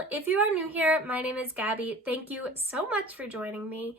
channel. If you are new here, my name is Gabby. Thank you so much for joining me.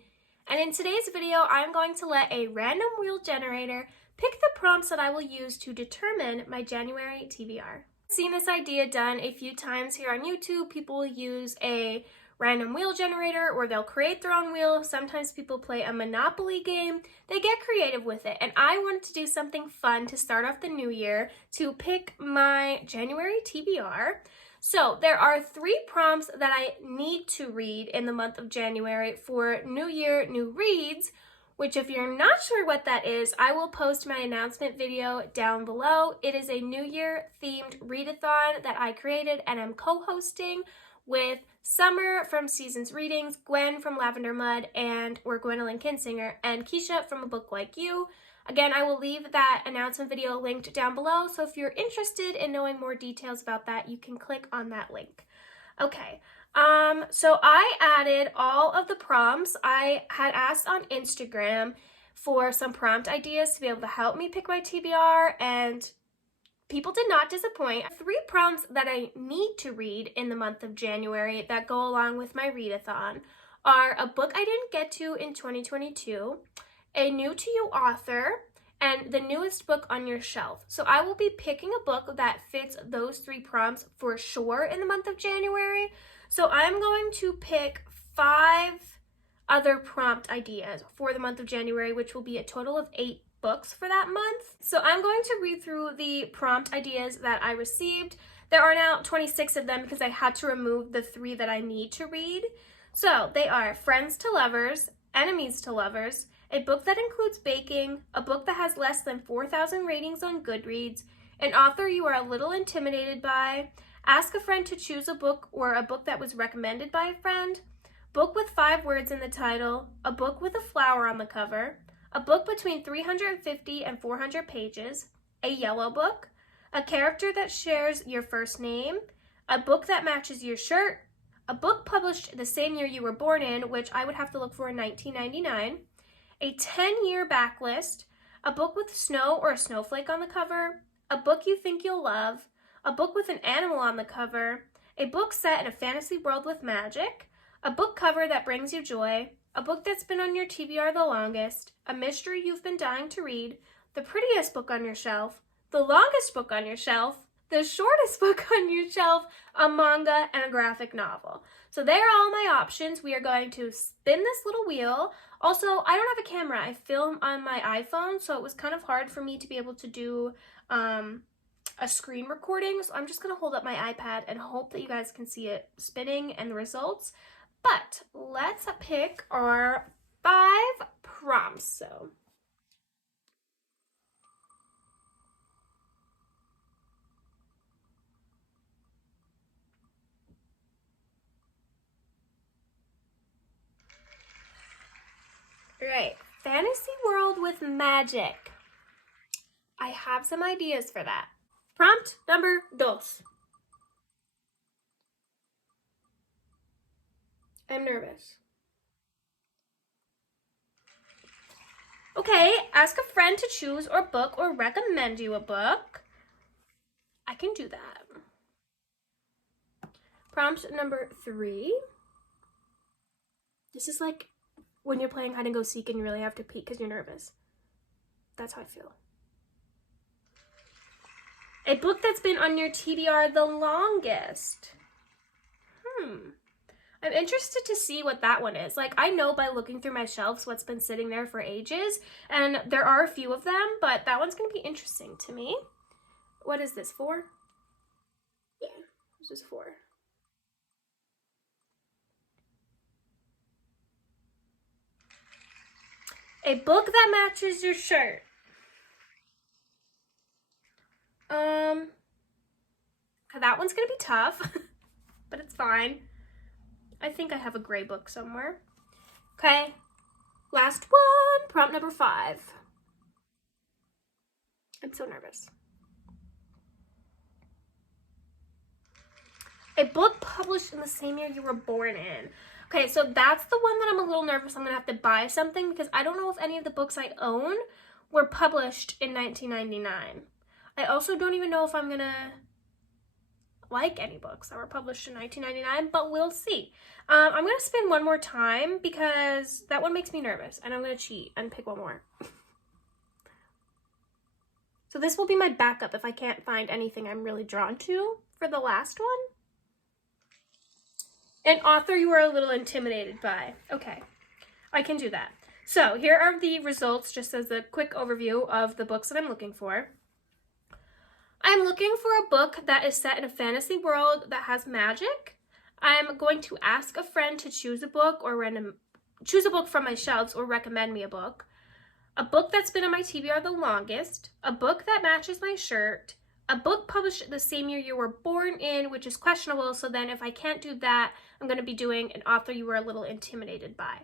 And in today's video, I'm going to let a random wheel generator pick the prompts that I will use to determine my January TBR. I've seen this idea done a few times here on YouTube. People will use a random wheel generator or they'll create their own wheel. Sometimes people play a Monopoly game. They get creative with it. And I wanted to do something fun to start off the new year to pick my January TBR. So there are 3 prompts that I need to read in the month of January for New Year, New Reads, which if you're not sure what that is, I will post my announcement video down below. It is a New Year themed readathon that I created and I'm co-hosting with Summer from Seasons Readings, Gwen from Lavender Mud, or Gwendolyn Kinsinger, and Keisha from A Book Like You. Again, I will leave that announcement video linked down below, so if you're interested in knowing more details about that, you can click on that link. Okay, so I added all of the prompts. I had asked on Instagram for some prompt ideas to be able to help me pick my TBR, and people did not disappoint. 3 prompts that I need to read in the month of January that go along with my readathon are a book I didn't get to in 2022, a new to you author, and the newest book on your shelf. So I will be picking a book that fits those 3 prompts for sure in the month of January. So I'm going to pick 5 other prompt ideas for the month of January, which will be a total of 8 books for that month. So I'm going to read through the prompt ideas that I received. There are now 26 of them because I had to remove the 3 that I need to read. So they are Friends to Lovers, Enemies to Lovers, a book that includes baking, a book that has less than 4,000 ratings on GOODREADS, an author you are a little intimidated by, ask a friend to choose a book or a book that was recommended by a friend, book with 5 words in the title, a book with a flower on the cover, a book between 350 and 400 pages, a yellow book, a character that shares your first name, a book that matches your shirt, a book published the same year you were born in, which I would have to look for in 1999, a 10-year backlist, a book with snow or a snowflake on the cover, a book you think you'll love, a book with an animal on the cover, a book set in a fantasy world with magic, a book cover that brings you joy, a book that's been on your TBR the longest, a mystery you've been dying to read, the prettiest book on your shelf, the longest book on your shelf, the shortest book on your shelf, a manga, and a graphic novel. So there are all my options. We are going to spin this little wheel. Also, I don't have a camera. I film on my iPhone, so it was kind of hard for me to be able to do a screen recording. So I'm just going to hold up my iPad and hope that you guys can see it spinning and the results. But let's pick our 5 prompts. So right, fantasy world with magic. I have some ideas for that. Prompt number 2. I'm nervous. Okay, ask a friend to choose or book or recommend you a book. I can do that. Prompt number 3. This is like when you're playing hide and go seek and you really have to peek because you're nervous. That's how I feel. A book that's been on your TBR the longest. I'm interested to see what that one is. Like, I know by looking through my shelves what's been sitting there for ages, and there are a few of them, but that one's going to be interesting to me. What is this, 4? Yeah, this is 4. A book that matches your shirt. That one's going to be tough, but it's fine. I think I have a gray book somewhere. Okay, last one, prompt number 5. I'm so nervous. A book published in the same year you were born in. Okay, so that's the one that I'm a little nervous I'm gonna have to buy something because I don't know if any of the books I own were published in 1999. I also don't even know if I'm gonna like any books that were published in 1999, but we'll see. I'm going to spin one more time because that one makes me nervous, and I'm going to cheat and pick one more. So this will be my backup if I can't find anything I'm really drawn to for the last one. An author you were a little intimidated by. Okay, I can do that. So here are the results, just as a quick overview of the books that I'm looking for. I'm looking for a book that is set in a fantasy world that has magic. I'm going to ask a friend to choose a book choose a book from my shelves or recommend me a book that's been on my TBR the longest, a book that matches my shirt, a book published the same year you were born in, which is questionable, so then if I can't do that, I'm going to be doing an author you were a little intimidated by.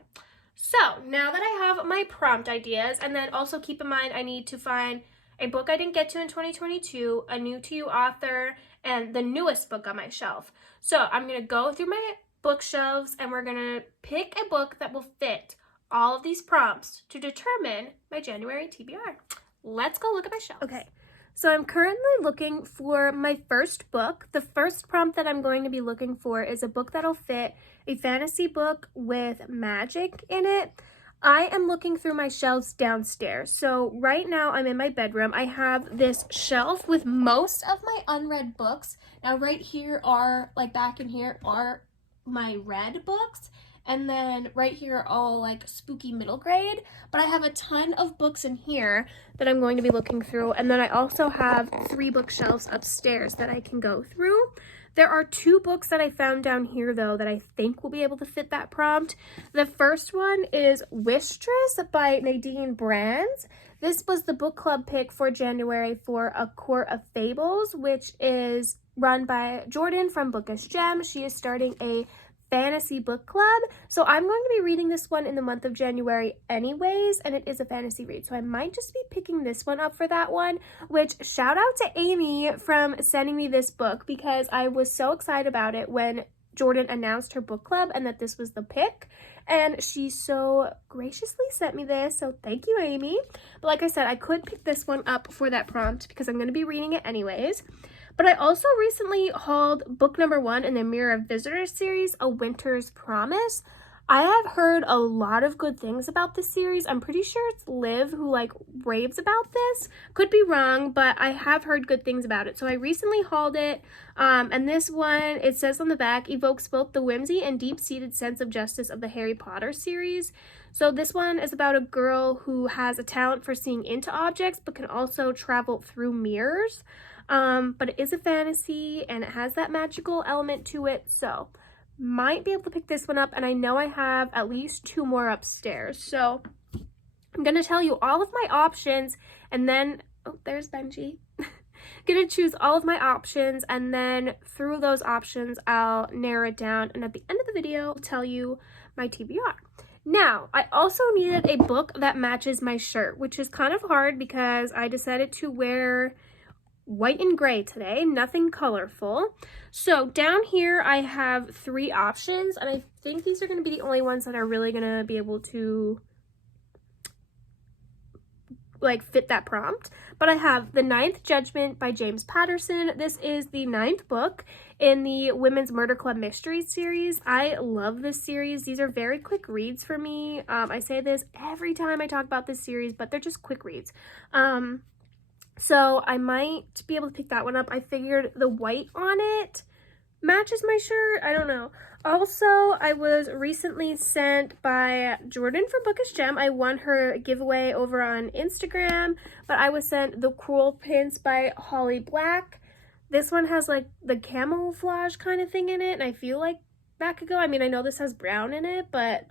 So now that I have my prompt ideas, and then also keep in mind I need to find a book I didn't get to in 2022, a new to you author, and the newest book on my shelf. So I'm going to go through my bookshelves and we're going to pick a book that will fit all of these prompts to determine my January TBR. Let's go look at my shelf. Okay, so I'm currently looking for my first book. The first prompt that I'm going to be looking for is a book that'll fit a fantasy book with magic in it. I am looking through my shelves downstairs. So right now I'm in my bedroom. I have this shelf with most of my unread books. Now right here are, like back in here, are my read books. And then right here are all like spooky middle grade. But I have a ton of books in here that I'm going to be looking through. And then I also have 3 bookshelves upstairs that I can go through. There are 2 books that I found down here, though, that I think will be able to fit that prompt. The first one is WISHLIST by Nadine Brands. This was the book club pick for January for A Court of Fables, which is run by Jordan from Bookish. She is starting a fantasy book club, so I'm going to be reading this one in the month of January anyways, and it is a fantasy read, so I might just be picking this one up for that one, which shout out to Amy from sending me this book because I was so excited about it when Jordan announced her book club and that this was the pick, and she so graciously sent me this, so thank you, Amy. But like I said, I could pick this one up for that prompt because I'm going to be reading it anyways. But I also recently hauled book number 1 in the Mirror of Visitors series, A Winter's Promise. I have heard a lot of good things about this series. I'm pretty sure it's Liv who like raves about this. Could be wrong, but I have heard good things about it. So I recently hauled it. And this one, it says on the back, evokes both the whimsy and deep-seated sense of justice of the Harry Potter series. So this one is about a girl who has a talent for seeing into objects, but can also travel through mirrors. But it is a fantasy and it has that magical element to it, so might be able to pick this one up, and I know I have at least 2 more upstairs. So I'm gonna tell you all of my options, and then oh, there's Benji. Gonna choose all of my options, and then through those options I'll narrow it down, and at the end of the video I'll tell you my TBR. Now, I also needed a book that matches my shirt, which is kind of hard because I decided to wear white and gray today, nothing colorful. So down here I have 3 options, and I think these are going to be the only ones that are really going to be able to like fit that prompt. But I have The Ninth Judgment by James Patterson. This is the 9th book in the Women's Murder Club Mysteries series. I love this series. These are very quick reads for me. I say this every time I talk about this series, but they're just quick reads. So I might be able to pick that one up. I figured the white on it matches my shirt. I don't know. Also, I was recently sent by Jordan from Bookish. I won her giveaway over on Instagram, but I was sent The Cruel Prince by Holly Black. This one has like the camouflage kind of thing in it, and I feel like that could go. I mean, I know this has brown in it, but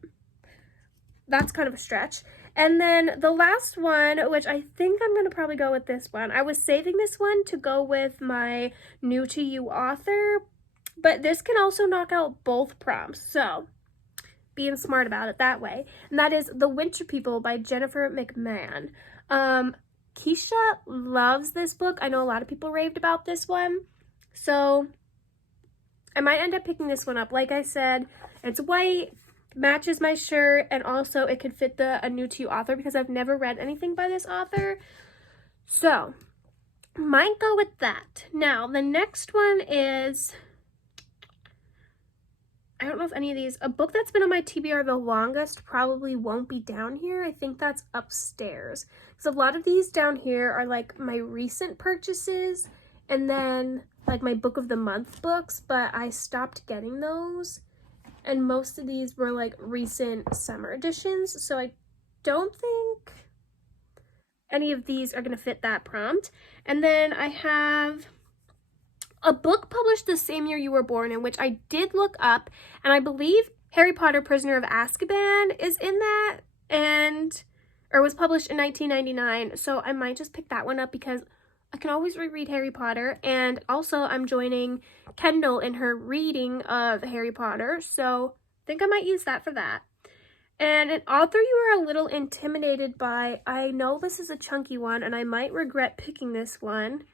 that's kind of a stretch. And then the last one, which I think I'm going to probably go with this one. I was saving this one to go with my new to you author, but this can also knock out both prompts. So being smart about it that way. And that is The Winter People by Jennifer McMahon. Keisha loves this book. I know a lot of people raved about this one. So I might end up picking this one up. Like I said, it's white, matches my shirt, and also it could fit a new to you author because I've never read anything by this author. So might go with that. Now, the next one is, I don't know if any of these, a book that's been on my TBR the longest probably won't be down here. I think that's upstairs. Because a lot of these down here are like my recent purchases and then like my book of the month books, but I stopped getting those. And most of these were like recent summer editions, so I don't think any of these are going to fit that prompt. And then I have a book published the same year you were born, in which I did look up, and I believe Harry Potter Prisoner of Azkaban is in that, or was published in 1999, so I might just pick that one up because I can always reread Harry Potter, and also I'm joining Kendall in her reading of Harry Potter, so I think I might use that for that. And an author you are a little intimidated by, I know this is a chunky one, and I might regret picking this one,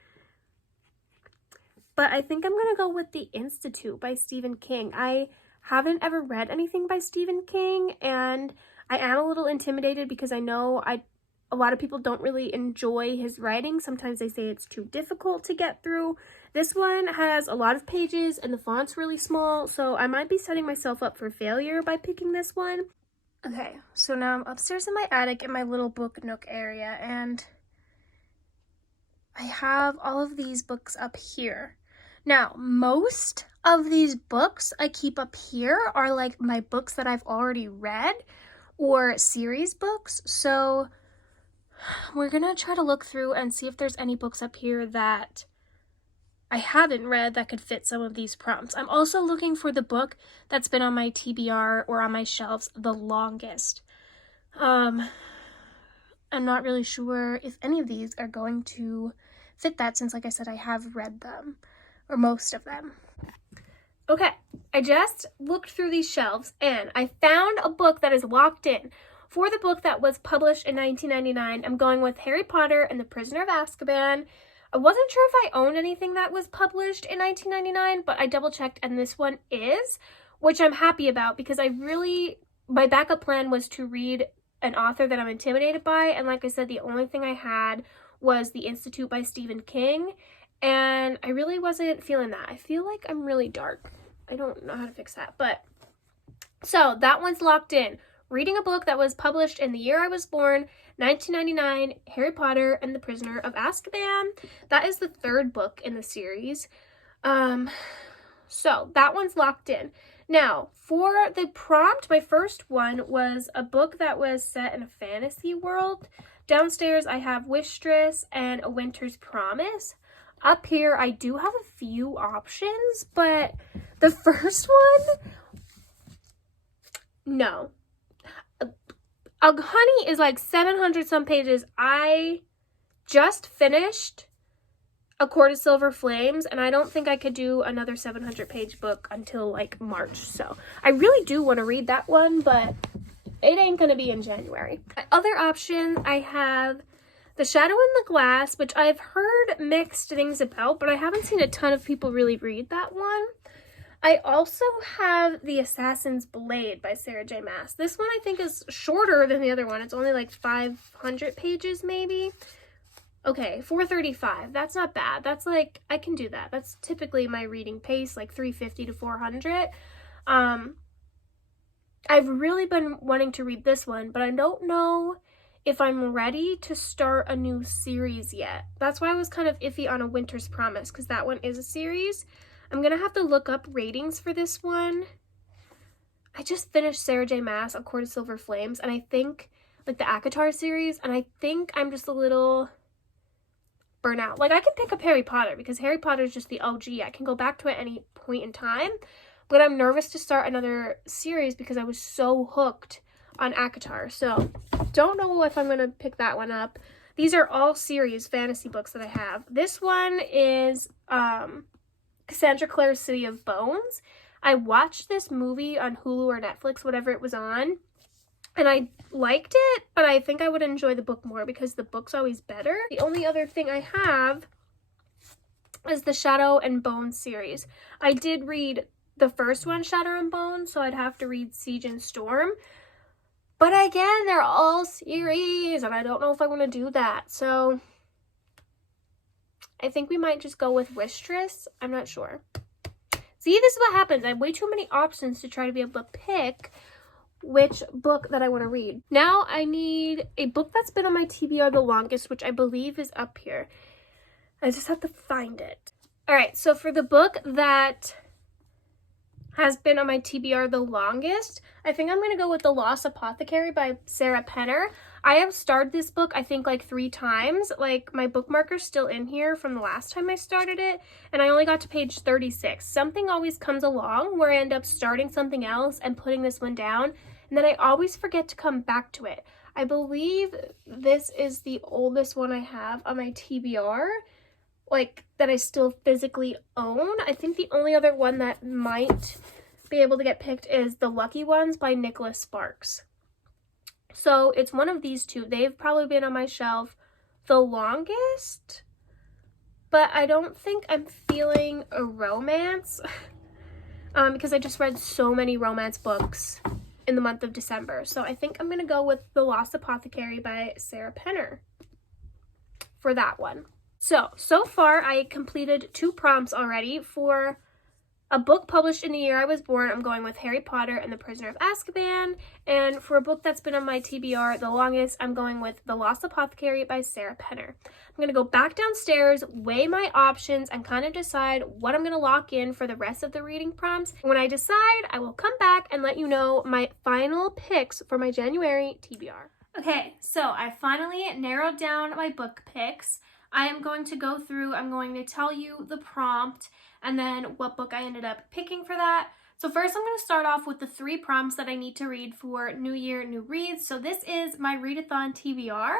but I think I'm going to go with The Institute by Stephen King. I haven't ever read anything by Stephen King, and I am a little intimidated because I know a lot of people don't really enjoy his writing. Sometimes they say it's too difficult to get through. This one has a lot of pages and the font's really small, so I might be setting myself up for failure by picking this one. Okay, so now I'm upstairs in my attic in my little book nook area, and I have all of these books up here. Now, most of these books I keep up here are like my books that I've already read or series books, so we're gonna try to look through and see if there's any books up here that I haven't read that could fit some of these prompts. I'm also looking for the book that's been on my TBR or on my shelves the longest. I'm not really sure if any of these are going to fit that since, like I said, I have read them, or most of them. Okay, I just looked through these shelves and I found a book that is locked in. For the book that was published in 1999, I'm going with Harry Potter and the Prisoner of Azkaban. I wasn't sure if I owned anything that was published in 1999, but I double checked and this one is, which I'm happy about because my backup plan was to read an author that I'm intimidated by, and like I said, the only thing I had was The Institute by Stephen King, and I really wasn't feeling that. I feel like I'm really dark. I don't know how to fix that, but so that one's locked in. Reading a book that was published in the year I was born, 1999, Harry Potter and the Prisoner of Azkaban. That is the third book in the series. So that one's locked in. Now, for the prompt, my first one was a book that was set in a fantasy world. Downstairs, I have WISHLIST and A Winter's Promise. Up here, I do have a few options, but the first one, no. Honey is like 700 some pages. I just finished A Court of Silver Flames, and I don't think I could do another 700 page book until like March. So I really do want to read that one, but it ain't gonna be in January. Other option, I have The Shadow in the Glass, which I've heard mixed things about, but I haven't seen a ton of people really read that one. I also have The Assassin's Blade by Sarah J. Maas. This one I think is shorter than the other one. It's only like 500 pages maybe. Okay, 435. That's not bad. That's like, I can do that. That's typically my reading pace, like 350 to 400. I've really been wanting to read this one, but I don't know if I'm ready to start a new series yet. That's why I was kind of iffy on A Winter's Promise, because that one is a series. I'm going to have to look up ratings for this one. I just finished Sarah J. Maas, A Court of Silver Flames, and I think, like the ACOTAR series, and I think I'm just a little burnt out. Like, I can pick up Harry Potter, because Harry Potter is just the OG. I can go back to it at any point in time, but I'm nervous to start another series because I was so hooked on ACOTAR. So, don't know if I'm going to pick that one up. These are all series fantasy books that I have. This one is, Cassandra Clare's City of Bones. I watched this movie on Hulu or Netflix, whatever it was on, and I liked it, but I think I would enjoy the book more because the book's always better. The only other thing I have is the Shadow and Bone series. I did read the first one, Shadow and Bone, so I'd have to read Siege and Storm, but again, they're all series, and I don't know if I want to do that, so I think we might just go with WISHLIST. I'm not sure. See, this is what happens. I have way too many options to try to be able to pick which book that I want to read. Now I need a book that's been on my TBR the longest, which I believe is up here. I just have to find it. All right, so for the book that has been on my TBR the longest, I think I'm going to go with The Lost Apothecary by Sarah Penner. I have started this book, I think, like 3 times. Like, my bookmarker's still in here from the last time I started it, and I only got to page 36. Something always comes along where I end up starting something else and putting this one down, and then I always forget to come back to it. I believe this is the oldest one I have on my TBR, like, that I still physically own. I think the only other one that might be able to get picked is The Lucky Ones by Nicholas Sparks. So it's one of these two. They've probably been on my shelf the longest, but I don't think I'm feeling a romance because I just read so many romance books in the month of December. So I think I'm going to go with The Lost Apothecary by Sarah Penner for that one. So far I completed 2 prompts already. For a book published in the year I was born, I'm going with Harry Potter and the Prisoner of Azkaban. And for a book that's been on my TBR the longest, I'm going with The Lost Apothecary by Sarah Penner. I'm going to go back downstairs, weigh my options, and kind of decide what I'm going to lock in for the rest of the reading prompts. When I decide, I will come back and let you know my final picks for my January TBR. Okay, so I finally narrowed down my book picks. I am going to go through, I'm going to tell you the prompt and then what book I ended up picking for that. So first I'm going to start off with the 3 prompts that I need to read for New Year, New Reads. So this is my Readathon TBR.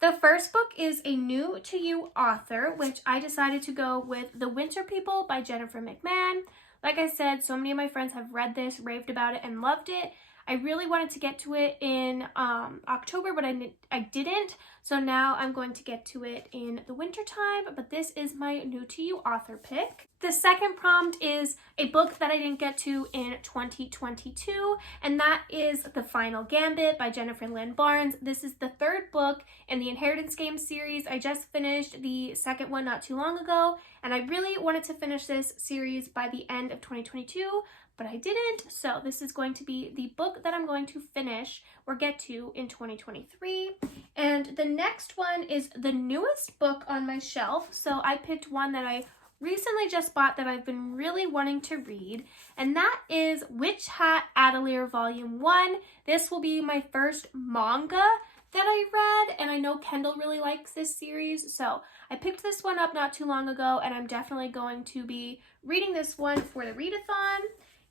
The first book is a new to you author, which I decided to go with The Winter People by Jennifer McMahon. Like I said, so many of my friends have read this, raved about it, and loved it. I really wanted to get to it in October, but I didn't. So now I'm going to get to it in the winter time, but this is my new to you author pick. The second prompt is a book that I didn't get to in 2022, and that is The Final Gambit by Jennifer Lynn Barnes. This is the 3rd book in the Inheritance Game series. I just finished the 2nd one not too long ago, and I really wanted to finish this series by the end of 2022, but I didn't. So this is going to be the book that I'm going to finish or get to in 2023. And the next one is the newest book on my shelf. So I picked one that I recently just bought that I've been really wanting to read, and that is Witch Hat Atelier Volume 1. This will be my first manga that I read, and I know Kendall really likes this series, so I picked this one up not too long ago, and I'm definitely going to be reading this one for the readathon.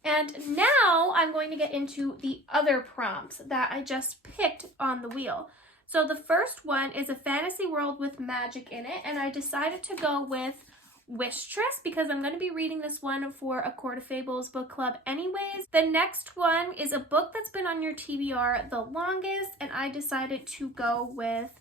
And now I'm going to get into the other prompts that I just picked on the wheel. So the first one is a fantasy world with magic in it, and I decided to go with WISHLIST because I'm going to be reading this one for a Court of Fables book club anyways. The next one is a book that's been on your TBR the longest, and I decided to go with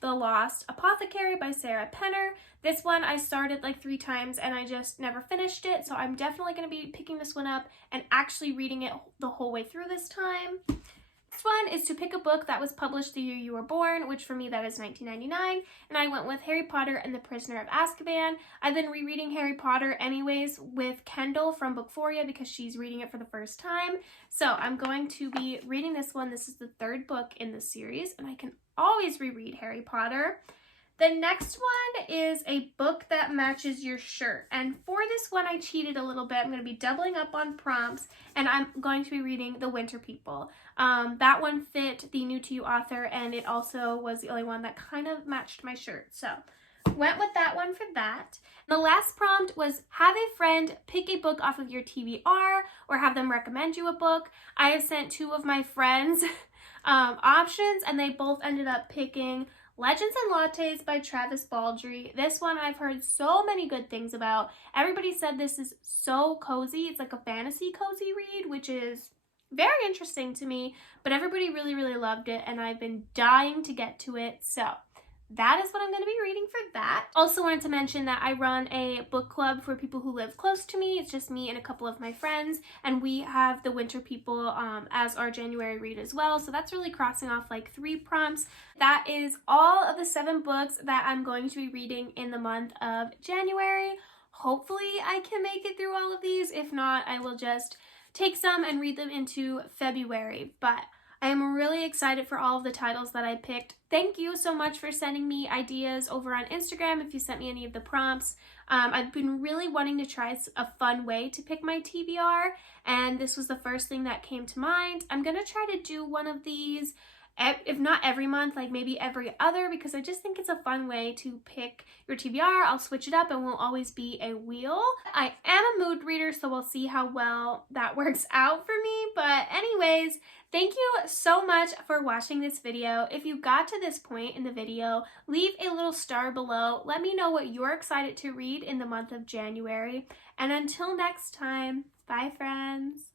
The Lost Apothecary by Sarah Penner. This one I started like 3 times and I just never finished it, so I'm definitely going to be picking this one up and actually reading it the whole way through this time. Next one is to pick a book that was published the year you were born, which for me that is 1999, and I went with Harry Potter and the Prisoner of Azkaban. I've been rereading Harry Potter anyways with Kendall from Bookphoria because she's reading it for the first time, so I'm going to be reading this one. This is the 3rd book in the series, and I can always reread Harry Potter. The next one is a book that matches your shirt, and for this one I cheated a little bit. I'm going to be doubling up on prompts, and I'm going to be reading The Winter People. That one fit the new to you author, and it also was the only one that kind of matched my shirt, so went with that one for that. And the last prompt was have a friend pick a book off of your TBR or have them recommend you a book. I have sent 2 of my friends options, and they both ended up picking Legends and Lattes by Travis Baldree. This one I've heard so many good things about. Everybody said this is so cozy. It's like a fantasy cozy read, which is very interesting to me, but everybody really, really loved it, and I've been dying to get to it. So that is what I'm going to be reading for that. Also wanted to mention that I run a book club for people who live close to me. It's just me and a couple of my friends, and we have the Winter People as our January read as well. So that's really crossing off like 3 prompts. That is all of the 7 books that I'm going to be reading in the month of January. Hopefully I can make it through all of these. If not, I will just take some and read them into February. But I am really excited for all of the titles that I picked. Thank you so much for sending me ideas over on Instagram if you sent me any of the prompts. I've been really wanting to try a fun way to pick my TBR, and this was the first thing that came to mind. I'm going to try to do one of these, if not every month, like maybe every other, because I just think it's a fun way to pick your TBR. I'll switch it up and won't always be a wheel. I am a mood reader, so we'll see how well that works out for me. But anyways, thank you so much for watching this video. If you got to this point in the video, leave a little star below. Let me know what you're excited to read in the month of January. And until next time, bye friends.